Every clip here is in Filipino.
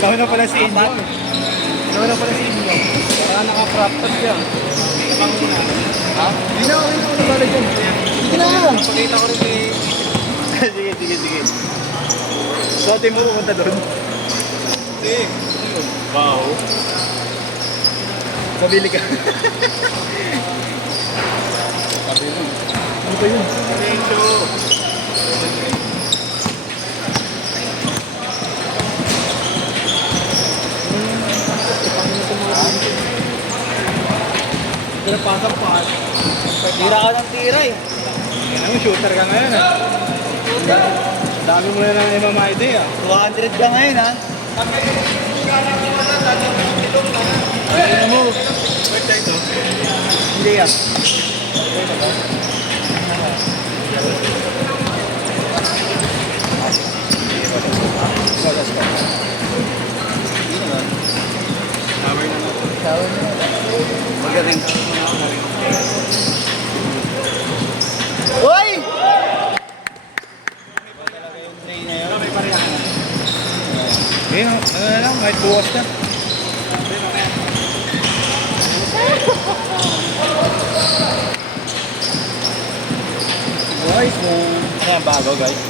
Nauna pala si Inyo. Nauna pala si Inyo. Para naka-crop top yan. Panguna. Ha? Hindi na, wala dyan. Hindi na. Pakita ko rin eh. Sige. So, ate mo pumunta doon? Hindi. Wow. Mabili ka. Sabi mo. Ano ba yun? Diretso. Pinapasok pa. Tira ka ng tira eh. Yan ang shooter ka ngayon ah. Dami mo na ng MMID ah. 200 ka ngayon ha. Ano mo? Hindi ah. Magaling. Uy! Eh, ano na lang, may tuwas na. Guys, mo. Ano yung bago guys?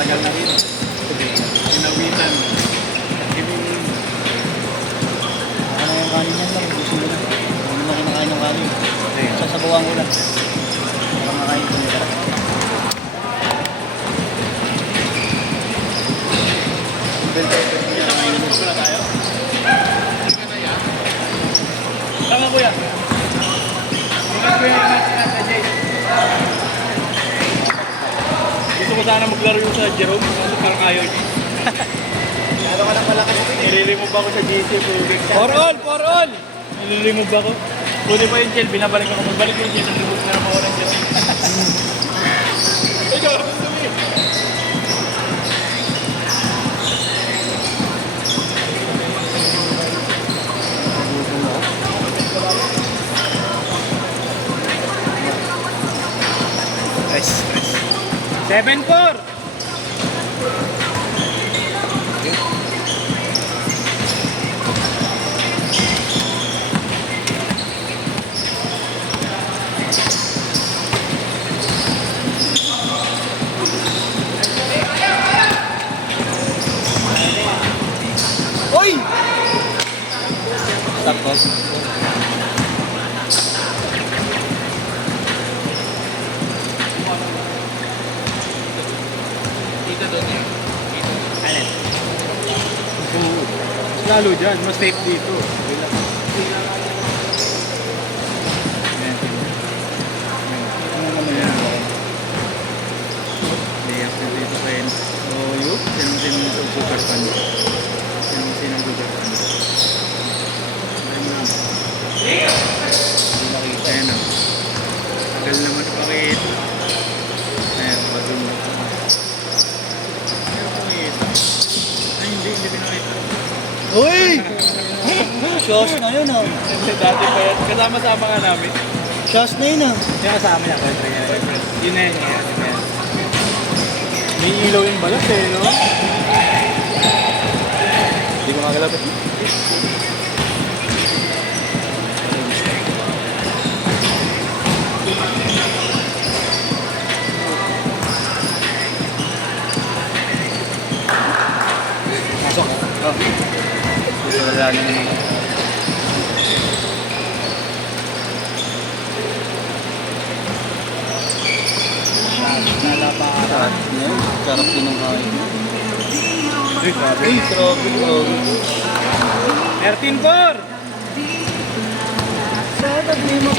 Tagal na rin. Pinawitan. Ano yung kanin yan lang? Gusto mo na. Hindi mo kinakain ng kanin. Sasabawan ko lang. Para makain ko nila. Tama kuya. Ingat kuya, ingat na Jay. Gusto ko sana maglaro yung sa Jerome, kasi parang ayaw niya. Ano ka lang malakas ito? Nire-remove ako sa GC. For all! Nire-remove ako. Pwede pa yung gel, binabalik ako. Magbalik yung gel, nag-remove na naman ako ng gel. Ikaw, gusto mo yun. Nice. 7-4! Uy! Sakto. Dito doon yun. Alin? Mas lalo dyan, mas safe dito. Ano naman yan? Layak na dito kayo. So, yun. Sino yung super fan? Sino yung super fan? Ayan o. Tagal naman pakita. Ayan, bago mo. Pero pakita. Ay, hindi pinakita. Uy! Shows na yun ah. Dati pa yan. Kasama-sama nga namin. Shows na yun ah. Yung kasama niya, reference. Yun na yun. May ilaw yung balat eh, no? Hindi ko magalapit. Pasok. Oh. Gusto na lang yung... Sarap niya. Sarap din ng kain. Ay, grabe. Ay, grabe. 13-4! Sarap din mo.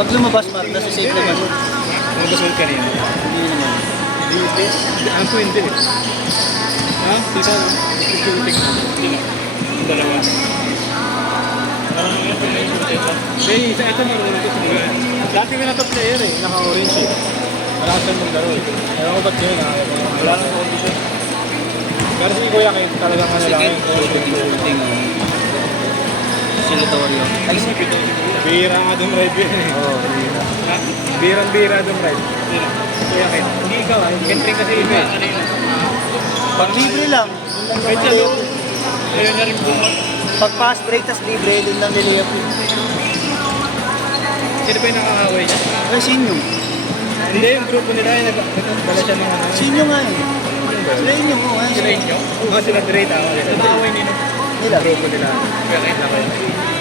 Pag lumabas, Mark, nasa safe naman. Kung gusto mo kanina. Hindi naman. Hindi. Ang pwede. Ha? Dito. Ikutik mo. Hindi na. Dalawa. Parang mga ito na yung ito. Isa ito marunong ko siguro. Dati may na-top player eh. Naka-orange eh. Wala ka siyang maglaro eh. Ewan ko ba't yun ha? Wala nang condition. Pero si Kuya kayo talagang ano lang yung Ikuting. Silatorio. Ay, sige. Bira nga Adam Ride yun eh. Oo, bira. Birang-bira Adam Ride. Kuya kayo. Hindi ikaw ah. Entry kasi iba eh. Ano yun? Pag libre lang. Kahit sa loob. Ayun na rin po. Pag fast break, tas libre, doon lang niliyap yun. Sino ba yung nakakaway niya? Ay, sinyo. Hindi, yung grupo nila yung nagdala siya mga ano. Sinyo nga eh. Sila inyo mo. Sila inyo? Mga sila Drake ako. Nakaway nino. Nila. Grupo nila. Kaya kayo na kayo.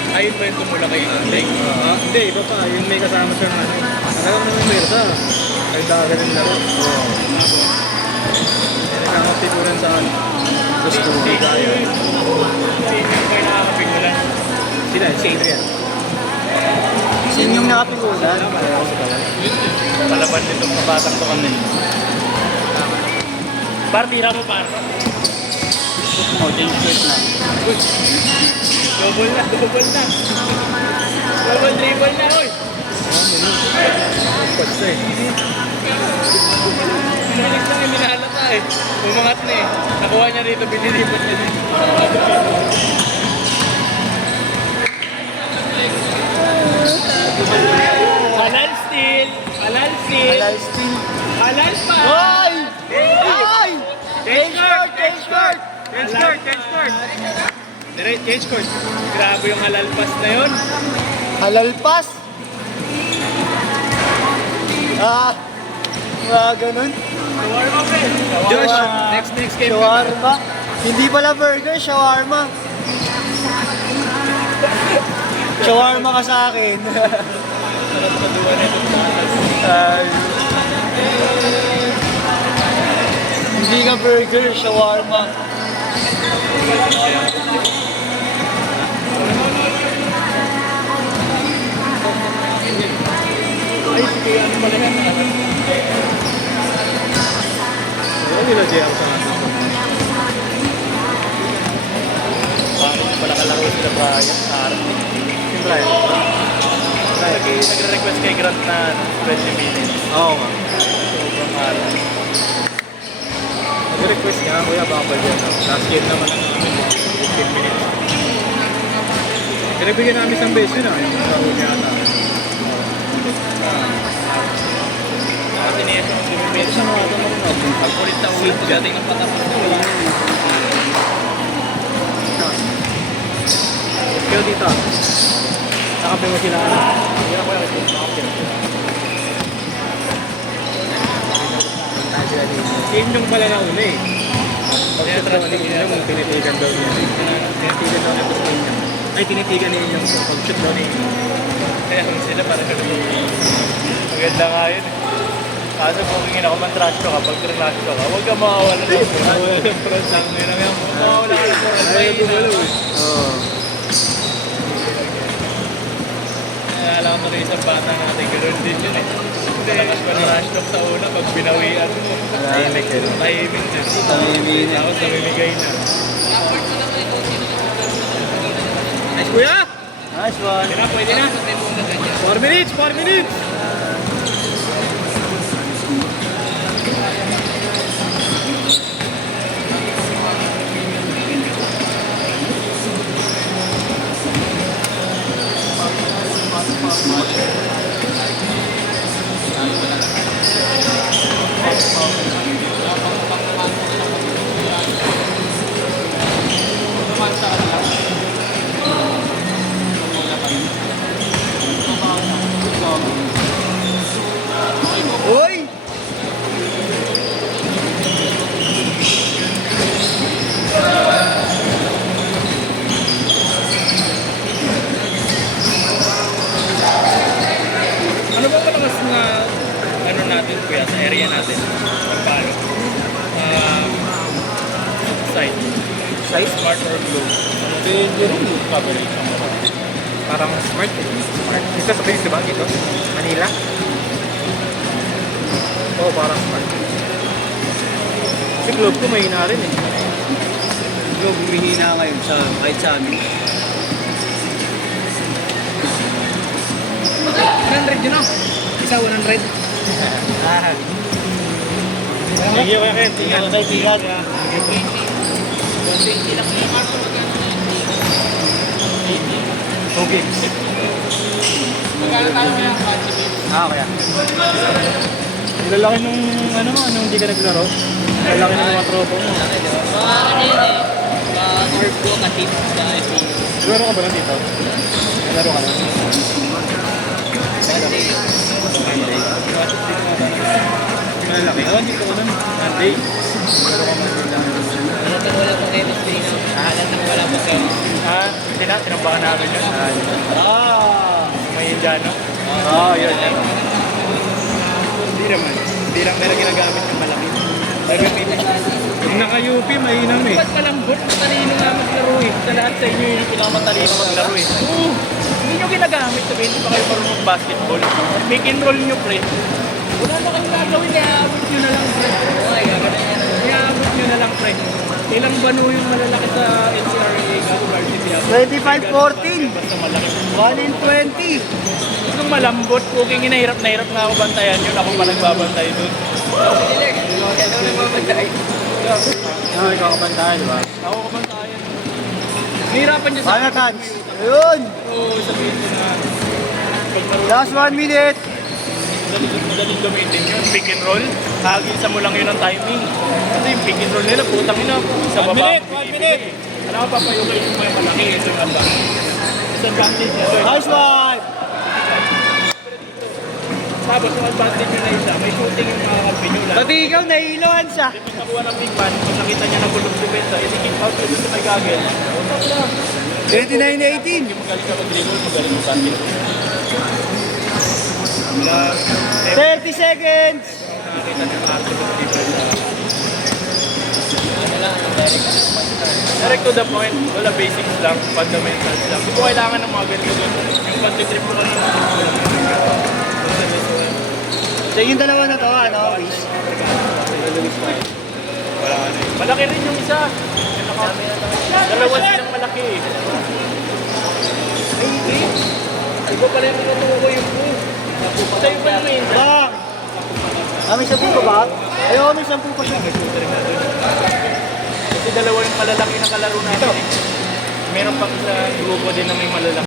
Ayun ba yung tumula kay Lake? Hindi, iba pa. Yung may kasama siya ng ano. Talagang naman may rasa. Ay daga rin laro. Nagkakapiguran sa ano. Gusto mo. Hindi kaya. Hindi kayo nakakapiguran. Sila, si Adrian. Sinyong nakapigulan. Palaban nitong kabatang to kami. Par, tira mo par. Oh, change shirt na. Double na, double na. Double dribble na, oy. Pagsa eh. Pinalis lang yung minahalata eh. Umangat na eh. Nakuha niya rito, binilipot niya din. Halal steal! Halal steal! Halal steal. Halal pa! Ay! Ay! Change court! Change court! Change court! Change court! Direct change court. Grabe yung halal pass na yun. Halal pass? Ah, ganun. Shawarma, friend. Josh, next game. Shawarma. Hindi pala burger, shawarma. Shawarma ka sa akin. Sarap paduwa na itong tatas. Ay. Hindi ka burger, shawarma. Ay, sige, ano pala yan? Ano nila JR sa natin? Bakit pala kalaro sila Brian? Yung Brian? Nagre-request kay Grant na 20 minutes. Oo nga. Sobrang araw. Nag-request nga, kuya, baka dyan. Last game naman ang 15 minutes. Pinabigyan namin isang beses yun yung laro niya ata. Kasi niya yung bumibili siya mga ito pagpulit na ulit pagdating ng patapos na wala. Kaya dito. Nakape mo sila. Hindi ako yung nakape mo sila. Yung pala na uli eh. Pag-shoot daw ni Inyong, tinitigan daw niya. Tinitigan daw niya gusto niya. Ay, tinitigan ni Inyong pag-shoot daw ni Inyong. Kaya sila parang maganda nga yun eh. Kaso kung hingin ako man trash ko kapag trash ko ka, huwag ka makawala ng mawawala ng front lang. Mawawala ka ng front. Ayaw gumalaw eh. Oo. Alam mo rin isang bata natin, ganoon din yun eh. Malakas pa na trash talk sa una pag binawian mo. Tahimik din. Tahimik din. Tahimik. Tapos namimigay na. Nice kuya! Nice one. Pwede na. 4 minutes, 4 minutes! Uy! Ano ba malakas na ano natin kuya sa area natin? Pagpalo? Site. Size? Smart or blue? Pwede rin yung coverage. Parang smart eh. Smart. Dito sa place, di ba? Dito? Manila? Oo, parang smart. Kasi Globe ko mahina rin eh. Globe humihina ngayon kahit sa amin. 100 yun, no? Isa 100. Ah, Thank you, Kuya Ken. tingnan ko tayo tingnan. 20 lang yung karto. Okay. Magkano tayo kaya ang budget? Kaya. Ilalaki nung ano mo, nung hindi ka naglaro. Ilalaki nung mga tropo mo. Ano yun eh? Orb ko kasi sa SEO. Naglaro ka ba lang dito? Naglaro ka lang? Monday. Monday. Malalaki. Oo, dito ko nun. Monday. Naglaro ka Monday lang. Halatang wala pang chemistry na. Halatang wala pang chemistry. Sinambakan namin yun. May Indiano. Yun. Hindi naman. Hindi lang nila ginagamit yung malaki. Yung naka-UP, mainam eh. Ba't malambot? Matalino nga maglaro eh. Sa lahat sa inyo yung pinakamatalino maglaro eh. Oo. Hindi nyo ginagamit. Sabihin, hindi pa kayo marunong mag-basketball. Make and roll nyo, pre. Wala na kayong gagawin. Iaabot nyo na lang, pre. Okay, gagawin na yan. Iaabot nyo na lang, pre. Ilang bano yung malalaki sa NCRA? 25-14. Basta malaki. 1 in 20. Kung malambot, kung hinahirap na hirap nga ako bantayan yun. Ako pa nagbabantay doon. Kaya daw nagbabantay. Ikaw kabantayan, di ba? Ako kabantayan. Nahirapan niya sa Final touch. Ayun. Oo, sabihin ko na. Pag marunong Last 1 minute. madaling gamitin yun. Pick and roll. Hagisa mo lang yun ang timing. Kasi yung pick and roll nila, putang ina. Sa baba. 1 minute. Alam ko, papayukin mo yung malaki. Ito yung advantage. Ito yung advantage niya. Nice one. Tapos yung advantage nyo na isa, may shooting yung mga kampi nyo. Pati ikaw, nahiloan siya. Yung nakuha ng big man, pag nakita niya ng gulong defensa, i-kick out yun sa may gagel. Utap na. 29-18. Yung magaling ka mag-dribble, magaling mo sa akin. 30 seconds. Nakakita niyo mga arte ng defensa. Direct to the point, wala basics lang, fundamentals lang. Hindi ko kailangan ng mga ganito. Yung pag-trip ko lang So yung dalawa na to, ano? Wish. wala ano eh. Malaki rin yung isa. Dalawa silang malaki eh. Ay, hindi. Iba pala yung natuwa ko yung po. Sa'yo pa naman yun. Ba? May 10 pa ba? Ayaw, may 10 pa siya. Kasi dalawa yung malalaki na kalaro natin eh. Meron pang isa grupo din na may malalaki.